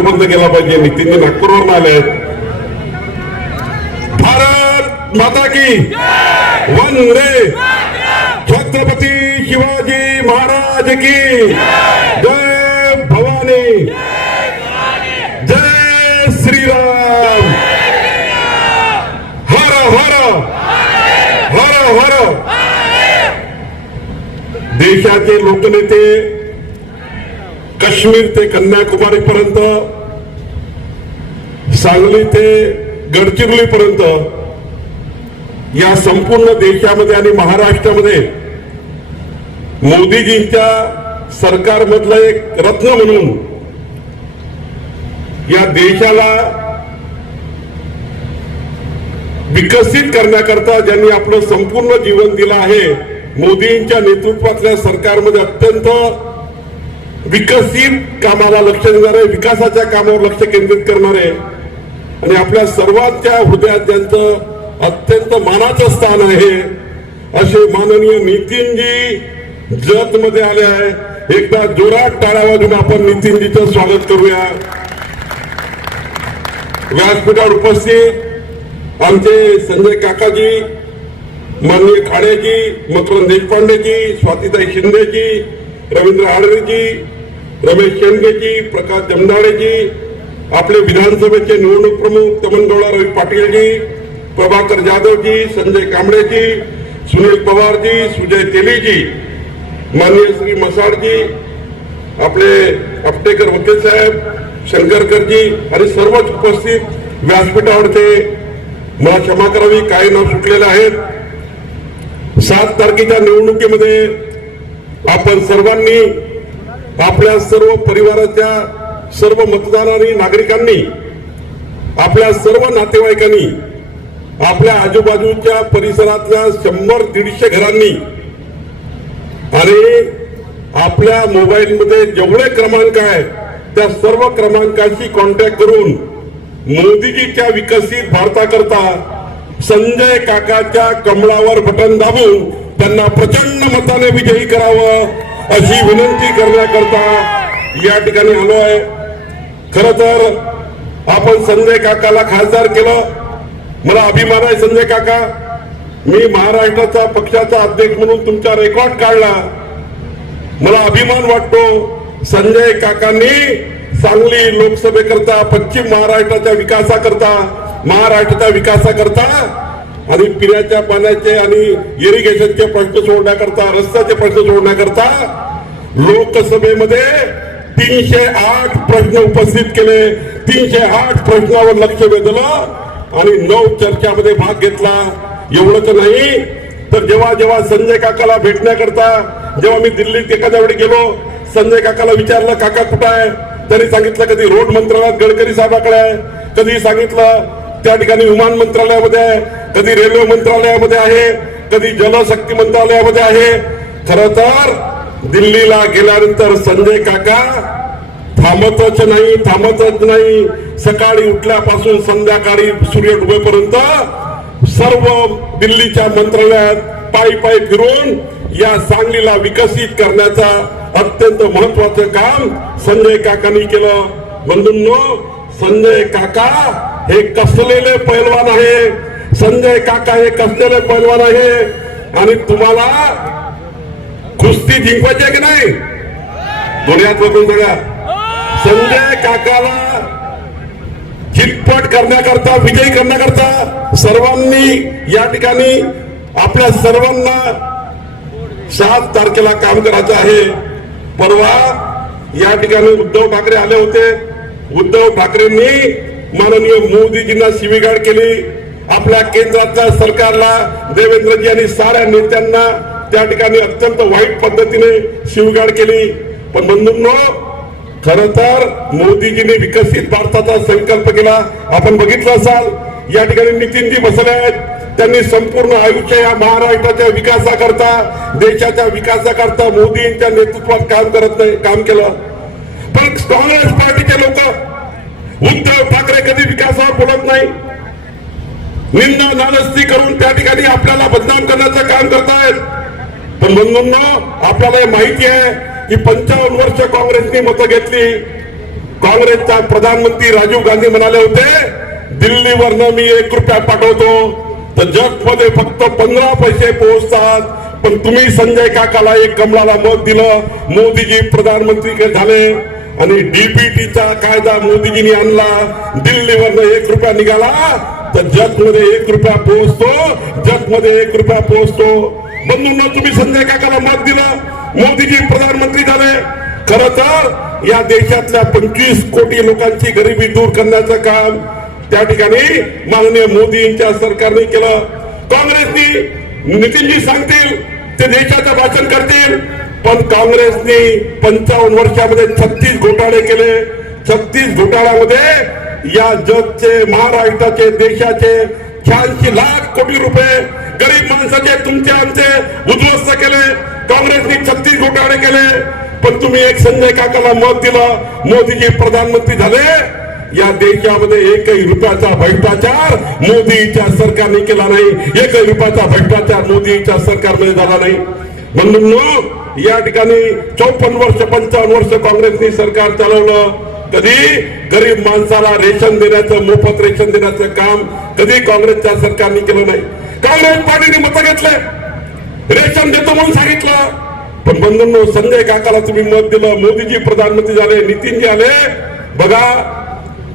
नागपूर बंद केला पाहिजे. नितीनजी नागपूरवर आले. भारत माता की वंदे छत्रपती शिवाजी महाराज की जय भवानी! जय श्रीराम! हर हर! हर हर! देशाचे लोकनेते काश्मीर ते कन्याकुमारी पर्यंत सांगली ते गडचिरोली पर्यंत या संपूर्ण देशामध्ये आणि महाराष्ट्रामध्ये मोदीजींच्या सरकारमधलं एक रत्न म्हणून या देशाला विकसित करण्याकरता ज्यांनी आपलं संपूर्ण जीवन दिलं आहे मोदींच्या नेतृत्वातल्या सरकारमध्ये अत्यंत विकसित कामाला लक्ष देणारे विकासाच्या कामावर लक्ष केंद्रित करणारे आणि आपल्या सर्वांच्या हृदयात ज्यांचं अत्यंत मानाचं स्थान आहे असे माननीय नितीनजी जत मध्ये आले आहे. एकदा जोरात टाळ्या वाजून आपण नितीनजीचं स्वागत करूया. व्यासपीठावर उपस्थित आमचे संजय काकाजी माननीय खाडेजी मकरंद देशपांडेजी स्वातीताई शिंदेजी रवींद्र आडवेजी रमेश शेंडगेजी प्रकाश जमदाडेजी आपले विधानसभेचे निवडणूक प्रमुख तमनगौडा रवी पाटीलजी प्रभाकर जाधवजी संजय कांबळेजी सुनील पवारजी सुजय तेलीजी माननीय श्री मसाडजी आपले आपटेकर वकील साहेब शंकरकरजी आणि सर्वच उपस्थित व्यासपीठावरचे मला क्षमा करावी काही नाव सुटलेले आहेत. सात तारखेच्या निवडणुकीमध्ये आपण सर्वांनी आपल्या सर्व परिवाराच्या सर्व मतदारांनी नागरिकांनी आपल्या सर्व नातेवाईकांनी आपल्या आजूबाजूच्या परिसरातल्या शंभर दीडशे घरांनी आणि आपल्या मोबाईलमध्ये जेवढे क्रमांक आहेत त्या सर्व क्रमांकाशी कॉन्टॅक्ट करून मोदीजीच्या विकसित भारताकरता संजय काकाच्या कमळावर बटन दाबून त्यांना प्रचंड मताने विजयी करावं अशी विनंती करण्याकरता या ठिकाणी आलो आहे खर तर आपण संजय काकाला खासदार केलं. मला अभिमान आहे संजय काका. मी महाराष्ट्राचा पक्षाचा अध्यक्ष म्हणून तुमचा रेकॉर्ड काढला. मला अभिमान वाटतो संजय काकांनी सांगली लोकसभेकरता पश्चिम महाराष्ट्राच्या विकासाकरता महाराष्ट्राच्या विकासाकरता आणि पिण्याच्या पाण्याचे आणि इरिगेशनचे प्रश्न सोडण्याकरता रस्त्याचे प्रश्न सोडण्याकरता लोकसभेमध्ये तीनशे आठ प्रश्न उपस्थित केले. तीनशे आठ प्रश्नावर लक्ष वेधलं आणि नऊ चर्चामध्ये भाग घेतला. एवढंच नाही तर जेव्हा जेव्हा संजय काकाला भेटण्याकरता जेव्हा मी दिल्लीत एखाद्या वेळी गेलो संजय काकाला विचारलं काका कुठं आहे? त्यांनी सांगितलं कधी रोड मंत्रालयात गडकरी साहेबाकडे आहे. कधी सांगितलं त्या ठिकाणी विमान मंत्रालयामध्ये आहे. कधी रेल्वे मंत्रालयामध्ये आहे कधी जलशक्ती मंत्रालयामध्ये आहे. खर तर दिल्लीला गेल्यानंतर संजय काका थांबतच नाही थांबतच नाही. सकाळी उठल्यापासून संध्याकाळी सूर्य डुबेपर्यंत सर्व दिल्लीच्या मंत्रालयात पायी पायी फिरून या सांगलीला विकसित करण्याचा अत्यंत महत्वाचं काम संजय काकांनी केलं. बंधूंनो संजय काका हे कसलेले पैलवान आहे? संजय काका हे कसलेले पैलवान आहे आणि तुम्हाला कुस्ती जिंकवायची आहे की नाही? दुनियात बघून बघा. संजय काकाला चितपट करण्याकरता विजयी करण्याकरता सर्वांनी या ठिकाणी आपल्या सर्वांना सात तारखेला काम करायचं आहे. परवा या ठिकाणी उद्धव ठाकरे आले होते. उद्धव ठाकरेंनी माननीय मोदीजींना शिवीगाळ केली. आपल्या केंद्राच्या सरकारला देवेंद्रजी आणि साऱ्या नेत्यांना त्या ठिकाणी अत्यंत वाईट पद्धतीने शिवगाड केली. पण बंधूंनो खर तर मोदीजींनी विकसित भारताचा संकल्प केला. आपण बघितलं असाल या ठिकाणी नितीनजी बसले आहेत. त्यांनी संपूर्ण आयुष्य या महाराष्ट्राच्या विकासाकरता देशाच्या विकासाकरता मोदींच्या नेतृत्वात काम करत नाही काम केलं. पण काँग्रेस पार्टीचे लोक उद्धव ठाकरे कधी विकासावर बोलत नाही? निंदा झालस्ती करून त्या ठिकाणी आपल्याला बदनाम करण्याचं काम करतायत. पण बंधूंनो आपल्याला हे माहिती आहे की पंचावन्न वर्ष काँग्रेसने मतं घेतली. काँग्रेसचा प्रधानमंत्री राजीव गांधी म्हणाले होते दिल्लीवरनं मी एक रुपया पाठवतो तर जगमध्ये फक्त पंधरा पैसे पोहोचतात. पण तुम्ही संजय काकाला एक कमळाला मत दिलं मोदीजी प्रधानमंत्री काय झाले. आणि डीबीटीचा कायदा मोदीजींनी आणला. दिल्लीवरनं एक रुपया निघाला तर जगमध्ये एक रुपया पोहोचतो जगमध्ये एक रुपया पोहोचतो. बंधूंना तुम्ही संजय काकाला मत दिलं. मोदीजी प्रधानमंत्री झाले. खर तर या देशातल्या पंचवीस कोटी लोकांची गरिबी दूर करण्याचं काम त्या ठिकाणी माननीय मोदींच्या सरकारने केलं. काँग्रेसनी नितीनजी सांगतील ते देशाचं भाषण करतील. पण काँग्रेसने पंचावन्न वर्षामध्ये छत्तीस घोटाळे केले. छत्तीस घोटाळ्यामध्ये या जगचे महाराष्ट्राचे देशाचे शहाऐंशी लाख कोटी रुपये गरीब माणसाचे तुमचे आमचे उद्ध्वस्त केले. काँग्रेसने छत्तीस घोटाळे केले. पण तुम्ही एक संजय काकाला मत दिलं. मोदीजी प्रधानमंत्री झाले. या देशामध्ये एकही रुपयाचा भ्रष्टाचार मोदीच्या सरकारने केला नाही. एकही रुपयाचा भ्रष्टाचार मोदीच्या सरकारमध्ये झाला नाही. म्हणून या ठिकाणी चौपन्न वर्ष पंचावन्न वर्ष काँग्रेसने सरकार चालवलं. कधी गरीब माणसाला रेशन देण्याचं मोफत रेशन देण्याचं काम कधी काँग्रेसच्या सरकारने केलं नाही. काँग्रेस पार्टीने मत घेतले. रेशन देतो म्हणून सांगितलं. पण बंधूंनो संजय काकाला तुम्ही मत दिलं. मोदीजी प्रधानमंत्री झाले नितीनजी आले. बघा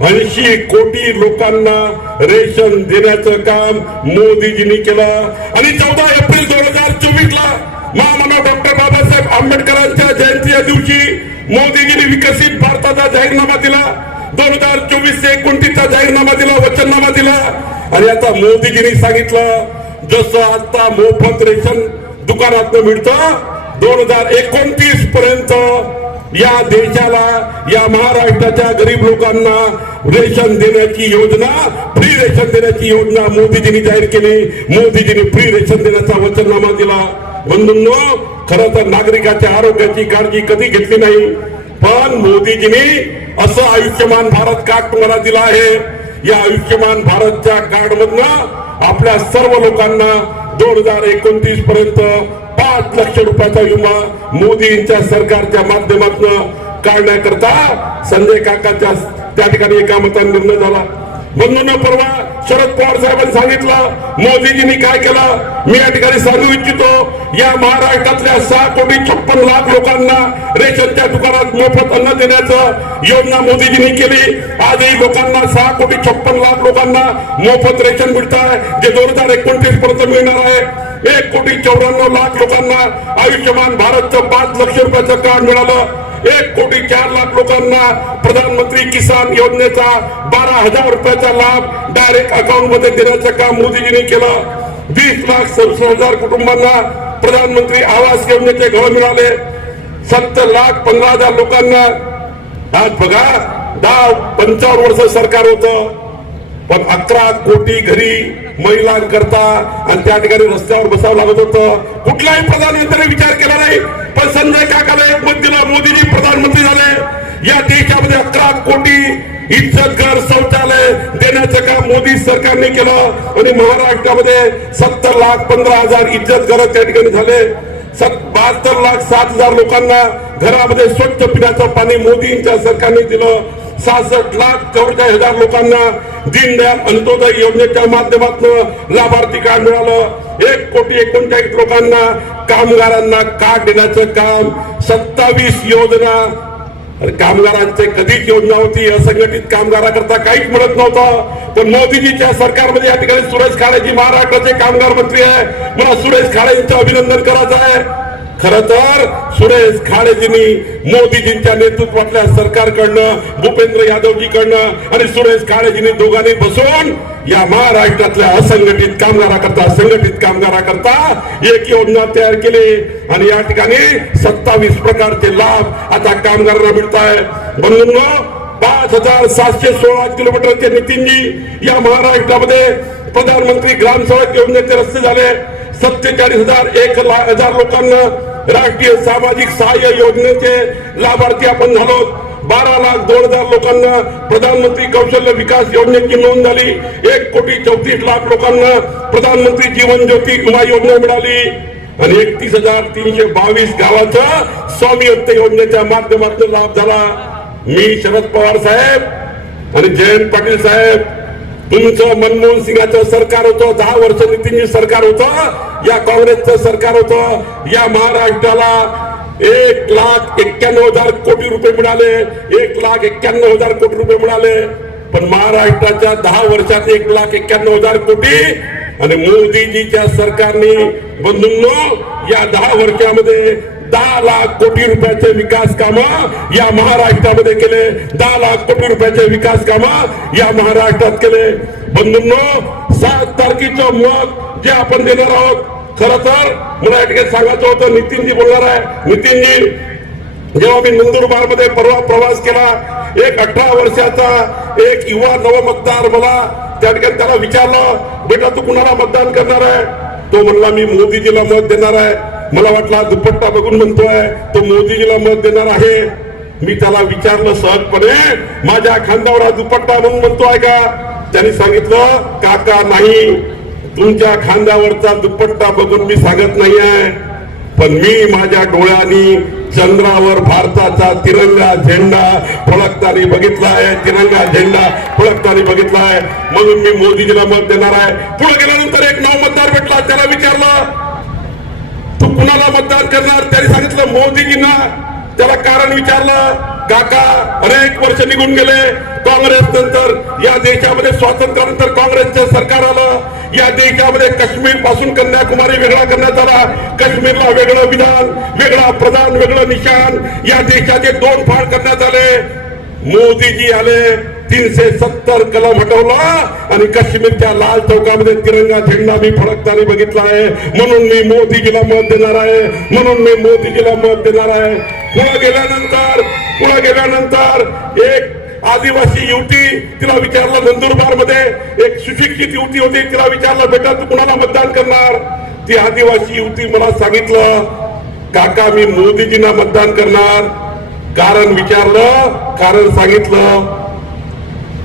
ऐंशी कोटी लोकांना रेशन देण्याचं काम मोदीजींनी केलं. आणि चौदा एप्रिल दोन हजार चोवीस ला आंबेडकरांच्या जयंतीच्या दिवशी मोदीजींनी विकसित भारताचा जाहीरनामा दिला. दोन हजार चोवीस ते एकोणतीसचा जाहीरनामा दिला वचननामा दिला. आणि आता मोदीजींनी सांगितलं जसं आता मोफत रेशन दुकानात मिळतं दोन हजार एकोणतीस पर्यंत या देशाला या महाराष्ट्राच्या गरीब लोकांना रेशन देण्याची योजना फ्री रेशन देण्याची योजना मोदीजींनी जाहीर केली. मोदीजींनी फ्री रेशन देण्याचा वचननामा दिला. बंधूंनो खरं तर नागरिकाच्या आरोग्याची काळजी कधी घेतली नाही. पण मोदीजींनी असं आयुष्यमान भारत कार्ड तुम्हाला दिला आहे. या आयुष्यमान भारतच्या कार्ड मधनं आपल्या सर्व लोकांना दोन हजार एकोणतीस पर्यंत पाच लक्ष रुपयाचा विमा मोदींच्या सरकारच्या माध्यमातून काढण्याकरता संजय काकाच्या त्या ठिकाणी एका मताने निर्णय झाला. बंधूंना परवा शरद पवार साहेबांनी सांगितलं मोदीजींनी काय केलं? मी या ठिकाणी सांगू इच्छितो या महाराष्ट्रातल्या सहा कोटी छप्पन लाख लोकांना रेशनच्या दुकानात मोफत अन्न देण्याचं योजना मोदीजींनी केली. आजही लोकांना सहा कोटी छप्पन लाख लोकांना मोफत रेशन मिळत आहे जे दोन हजार एकोणतीस पर्यंत मिळणार आहे. एक कोटी चौऱ्याण्णव लाख लोकांना आयुष्यमान भारतचं पाच लक्ष रुपयाचं कार्ड मिळालं. एक कोटी चार लाख लोकांना प्रधानमंत्री किसान योजनेचा बारा हजार रुपयाचा लाभ डायरेक्ट अकाउंटमध्ये देण्याचं काम मोदीजींनी केलं. वीस लाख सदुसष्ट हजार कुटुंबांना प्रधानमंत्री आवास योजनेचे घर मिळाले. सत्तर लाख पंधरा हजार लोकांना आज बघा दहा पंचावन्न वर्ष सरकार होतं. पण अकरा कोटी घरी महिलांकरता आणि त्या ठिकाणी रस्त्यावर बसावं लागत होतं. कुठल्याही प्रधानमंत्र्यांनी विचार केला नाही. पण संजय काकाला एक मत दिलं. मोदीजी प्रधानमंत्री झाले. या देशामध्ये अकरा कोटी इज्जत घर शौचालय देण्याचं काम मोदी सरकारने केलं. आणि महाराष्ट्रामध्ये सत्तर लाख पंधरा हजार इज्जत घर त्या ठिकाणी झाले. बहात्तर लाख सात हजार लोकांना घरामध्ये स्वच्छ पिण्याचं पाणी मोदींच्या सरकारने दिलं. सहासष्ट लाख चौवेचाळीस हजार लोकांना दीनदयाल अंत्योदय योजनेच्या माध्यमातून लाभार्थी कार्ड मिळालं. एक कोटी एकोणचाळीस लोकांना कामगारांना कार्ड देण्याचं काम. सत्तावीस योजना. अरे कामगारांचे कधीच योजना होती असंघटित कामगाराकरता काहीच मिळत नव्हतं. पण मोदीजीच्या सरकारमध्ये या ठिकाणी सुरेश खाडेजी महाराष्ट्राचे कामगार मंत्री आहे. मला सुरेश खाडे यांचं अभिनंदन करायचं आहे. खर तर सुरेश खाडेजींनी मोदीजींच्या नेतृत्वातल्या सरकारकडनं भूपेंद्र यादवजीकडनं आणि सुरेश खाडेजींनी दोघांनी बसून या महाराष्ट्रातल्या असंघटित कामगाराकरता संघटित कामगाराकरता एक योजना तयार केली. आणि या ठिकाणी सत्तावीस प्रकारचे लाभ आता कामगारांना मिळत आहे म्हणून पाच हजार सातशे सोळा किलोमीटरचे नितीनजी या महाराष्ट्रामध्ये प्रधानमंत्री ग्राम सडक योजनेचे रस्ते झाले. सत्तेचाळीस हजार एक हजार लोकांना राष्ट्रीय सामाजिक सहाय्य योजनेचे लाभार्थी आपण झालो बारा लाख दोन हजार लोकांना प्रधानमंत्री कौशल्य विकास योजनेची नोंद झाली. एक कोटी चौतीस लाख लोकांना प्रधानमंत्री जीवन ज्योती विमा योजना मिळाली. आणि एकतीस हजार तीनशे बावीस गावाचा स्वामी योजनेच्या माध्यमातून लाभ झाला. मी शरद पवार साहेब आणि जयंत पाटील साहेब. तुमचं मनमोहन सिंगाचं सरकार होतं दहा वर्ष नितीनजी सरकार होतं या काँग्रेसचं सरकार होतं या महाराष्ट्राला एक लाख एक्क्याण्णव हजार कोटी रुपये मिळाले एक लाख एक्क्याण्णव हजार कोटी रुपये मिळाले. पण महाराष्ट्राच्या दहा वर्षात एक लाख एक्क्याण्णव हजार कोटी आणि मोदीजीच्या सरकारने बंधूंनो या दहा वर्षामध्ये दहा लाख कोटी रुपयाचे विकास काम या महाराष्ट्रामध्ये केले. दहा लाख कोटी रुपयाचे विकास काम या महाराष्ट्रात केले. बंधूंनो सात तारखेचं मत जे आपण देणार आहोत खर तर मला या ठिकाणी सांगायचं होतं नितीनजी बोलणार आहे. नितीनजी जेव्हा मी नंदुरबारमध्ये परवा प्रवास केला एक अठरा वर्षाचा एक युवा नवमतदार मला त्या ठिकाणी त्याला विचारलं बेटा तू कुणाला मतदान करणार आहे? तो म्हणला मी मोदीजीला मत देणार आहे. मला वाटला दुपट्टा बघून म्हणतोय. तो मोदीजीला मत देणार आहे. मी त्याला विचारलं सहजपणे माझ्या खांद्यावर हा दुपट्टा म्हणून म्हणतोय का? त्यांनी सांगितलं काका नाही. तुमच्या खांद्यावरचा दुपट्टा बघून मी सांगत नाहीये. पण मी माझ्या डोळ्यांनी चंद्रावर भारताचा तिरंगा झेंडा. फळकताना बघितला आहे तिरंगा झेंडा. फळकताना बघितला आहे. म्हणून मी मोदीजीला मत देणार आहे. पुढे गेल्यानंतर एक नाव मतदार भेटला त्याला विचारलं. तू कुणाला मतदान करणार? त्याने सांगितलं मोदीजींना. त्याला कारण विचारलं. काका अनेक वर्ष निघून गेले. काँग्रेस नंतर या देशामध्ये स्वातंत्र्यानंतर काँग्रेसचं सरकार आलं. या देशामध्ये काश्मीरपासून कन्याकुमारी वेगळा करण्यात आला. काश्मीरला वेगळं विधान वेगळा प्रधान वेगळं निशाण या देशाचे दोन फाळ करण्यात आले. मोदीजी आले तीनशे सत्तर कलम हटवला आणि काश्मीरच्या लाल चौकामध्ये तिरंगा झेंडा मी फडकताना बघितला आहे. म्हणून मी मोदीजीला मत देणार आहे. म्हणून मी मोदीजीला मत देणार आहे. पुढे गेल्यानंतर पुढे गेल्यानंतर एक आदिवासी युवती तिला विचारलं नंदुरबारमध्ये एक सुशिक्षित युवती होती तिला विचारलं बेटा तू कुणाला मतदान करणार? ती आदिवासी युवती मला सांगितलं काका मी मोदीजींना मतदान करणार. कारण विचारलं कारण सांगितलं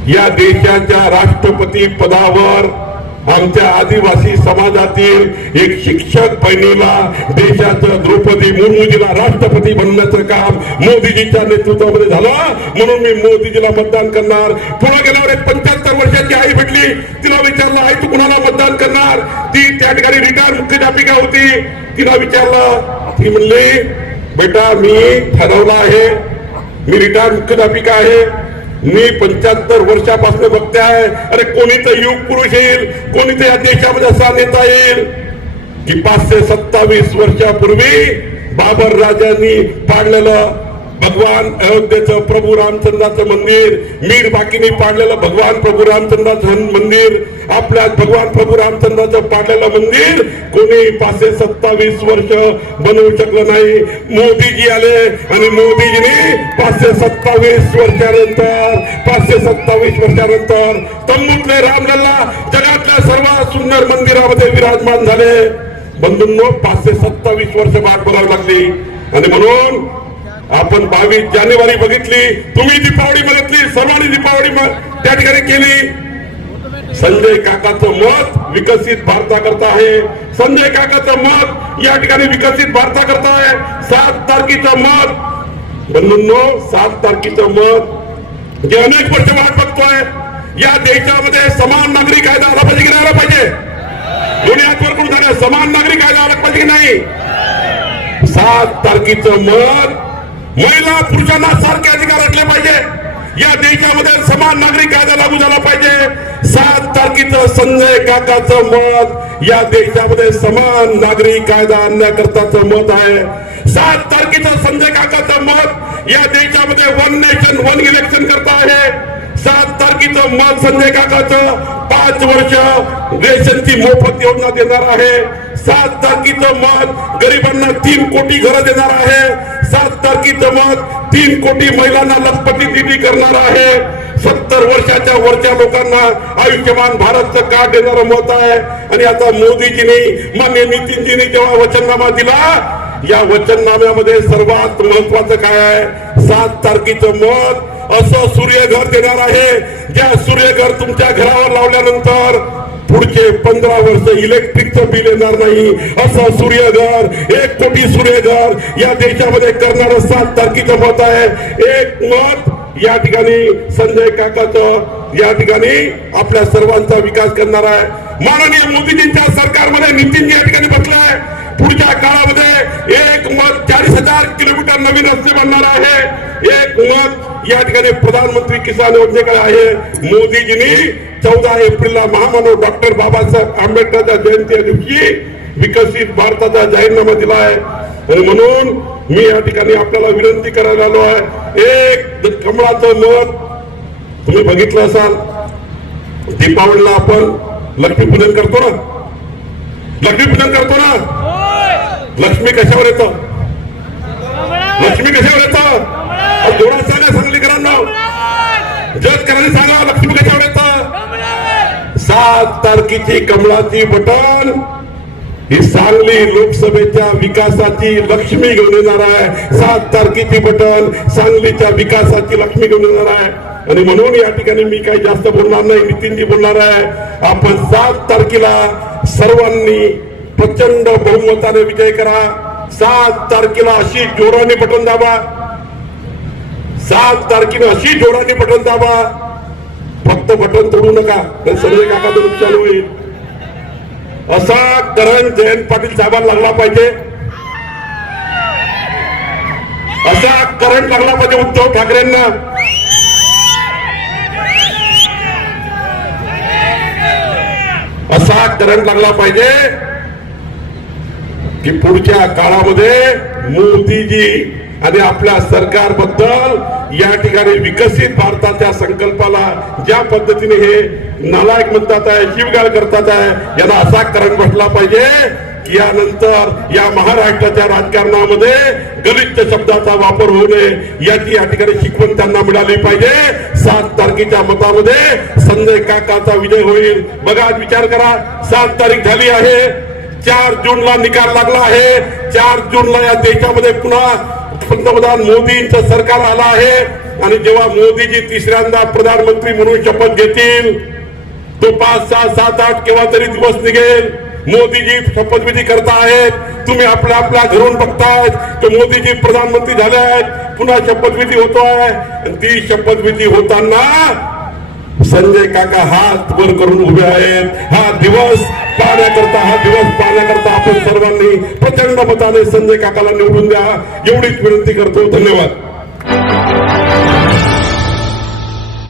या देशाच्या राष्ट्रपती पदावर आमच्या आदिवासी समाजातील एक शिक्षक बहिणीला देशाच्या द्रौपदी मुर्मूजीला राष्ट्रपती बनण्याचं काम मोदीजीच्या नेतृत्वामध्ये झालं. म्हणून मी मोदीजीला मतदान करणार. पुढे गेल्यावर एक पंच्याहत्तर वर्षाची आई भेटली. तिला विचारलं आई तू कुणाला मतदान करणार? ती त्या ठिकाणी रिटायर मुख्याध्यापिका होती. तिला विचारलं ती म्हणली बेटा मी ठरवलं आहे. मी रिटायर मुख्याध्यापिका आहे. मी पंच्याहत्तर वर्षापासून बघते आहे. अरे कोणी तर युग पुरुष येईल? कोणी या देशामध्ये असा नेता येईल? की पाचशे सत्तावीस वर्षापूर्वी बाबर राजांनी पाडलेलं भगवान अयोध्येचं प्रभू रामचंद्राचं मंदिर मीर बाकीने पाडलेलं भगवान प्रभू रामचंद्राचं मंदिर आपल्या भगवान प्रभू रामचंद्राचं पाडलेलं मंदिर कोणी पाचशे सत्तावीस वर्ष बनवू शकलं नाही. मोदीजी आले आणि मोदीजीने पाचशे सत्तावीस वर्षानंतर पाचशे सत्तावीस वर्षानंतर तंबूतले रामलल्ला जगातल्या सर्वात सुंदर मंदिरामध्ये विराजमान झाले. बंधूंनो पाचशे सत्तावीस वर्ष वाट बघावी लागली. आणि म्हणून आपण बावीस जानेवारी बघितली तुम्ही दीपावली बघितली सर्वांनी दीपावली त्या ठिकाणी केली. संजय काकाचं मत विकसित भारताकरता आहे. संजय काकाचं मत या ठिकाणी विकसित भारताकरता आहे. सात तारखेचं मत. बंधूंनो सात तारखेचं मत. जे अनेक वर्ष वाट बघतोय या देशामध्ये समान नागरी कायदा आला पाहिजे की नाही आला पाहिजे? दुनियात हातवर कोण झालं समान नागरी कायदा आला पाहिजे की नाही? सात तारखेचं मत. महिला पुरुषांना सारखे अधिकार असले पाहिजे. या देशामध्ये समान नागरिक कायदा लागू झाला पाहिजे. सात तारखेचं संजय काकाचं मत. या देशामध्ये समान नागरिक कायदा आणण्याकरताचं मत आहे. सात तारखेचं संजय काकाचं मत या देशामध्ये वन नेशन वन इलेक्शन करता आहे. सात तारखेचं मत संजय काकाचं पाच वर्ष रेशनची मोफत योजना देणार आहे. सात तारखेचं मत गरिबांना तीन कोटी घरं देणार आहे. सात तारखेचं मत तीन कोटी महिलांना लखपती दिली करणार आहे. सत्तर वर्षाच्या वरच्या लोकांना आयुष्यमान भारतचं कार्ड देणारं मत आहे. आणि आता मोदीजीनी मान्य नितीनजींनी जेव्हा वचननामा दिला या वचननाम्यामध्ये सर्वात महत्वाचं काय आहे? सात तारखेचं मत असं सूर्यघर देणार आहे. ज्या सूर्यघर तुमच्या घरावर लावल्यानंतर पुढचे पंधरा वर्ष इलेक्ट्रिकचं बिल येणार नाही. असं सूर्यघर एक कोटी सूर्यघर या देशामध्ये करणार सात तारखेचं मत आहे. एक मत या ठिकाणी संजय काकाचं या ठिकाणी आपल्या सर्वांचा विकास करणार आहे. माननीय मोदीजींच्या सरकारमध्ये नितीनजी या ठिकाणी बसलाय. पुढच्या काळामध्ये एक मत चाळीस हजार किलोमीटर नवीन रस्ते बनणार आहे. एक मत या ठिकाणी प्रधानमंत्री किसान योजनेकडे आहे. मोदीजींनी चौदा एप्रिलला महामानव डॉक्टर बाबासाहेब आंबेडकरच्या जयंती दिवशी विकसित भारताचा जाहीरनामा दिला आहे. आणि म्हणून मी या ठिकाणी आपल्याला विनंती करायला आलो आहे. एक कमळाचं मत तुम्ही बघितलं असाल दीपावलीला आपण लक्ष्मीपूजन करतो ना? लक्ष्मीपूजन करतो ना? लक्ष्मी कशावर येतं? लक्ष्मी कशावर येतं? जोरात सांगा लक्ष्मी कशावर सात तारखेची कमळाची बटन. ही सांगली लोकसभेच्या विकासाची लक्ष्मी घेऊन येणार आहे. सात तारखेची बटन सांगलीच्या विकासाची लक्ष्मी घेऊन येणार आहे. आणि म्हणून या ठिकाणी मी काही जास्त बोलणार नाही नितीनजी बोलणार आहे. आपण सात तारखेला सर्वांनी प्रचंड बहुमताने विजय करा. सात तारखेला अशी जोराने बटन दाबा. सात तारखेने अशी जोराने बटन दाबा. फक्त बटन तोडू नका. नाही संजय काकाचं नुकसान होईल. असा करण जयंत पाटील साहेबांना लागला पाहिजे. असा करंट लागला पाहिजे उद्धव ठाकरेंना. असा करंट लागला पाहिजे की पुढच्या काळामध्ये मोदीजी आणि आपल्या सरकारबद्दल या ठिकाणी विकसित भारताच्या संकल्पाला ज्या पद्धतीने हे नालायक म्हणतात आहे शिवगाळ करतात आहे याला असा करंट बसला पाहिजे की यानंतर या महाराष्ट्राच्या राजकारणामध्ये गलिच्छ शब्दाचा वापर होऊ नये याची या ठिकाणी शिकवण त्यांना मिळाली पाहिजे. सात तारखेच्या मतामध्ये संजय काकाचा विजय होईल. बघा विचार करा सात तारीख झाली आहे. चार जूनला निकाल लागला आहे. चार जूनला या देशामध्ये पुन्हा पंतप्रधान मोदींचं सरकार आलं आहे आणि जेव्हा मोदीजी तिसऱ्यांदा प्रधानमंत्री म्हणून शपथ घेतील तो पाच सहा सात आठ केव्हा तरी दिवस निघेल. मोदीजी शपथविधी करता आहेत तुम्ही आपल्या आपल्या घरून बघतायत की मोदीजी प्रधानमंत्री झाले आहेत पुन्हा शपथविधी होतोय. आहे ती शपथविधी होताना संजय काका हात वर करून उभे आहेत. हा दिवस पाहण्याकरता हा दिवस पाहण्याकरता आपण सर्वांनी प्रचंड मताने संजय काकाला निवडून द्या. एवढीच विनंती करतो. धन्यवाद.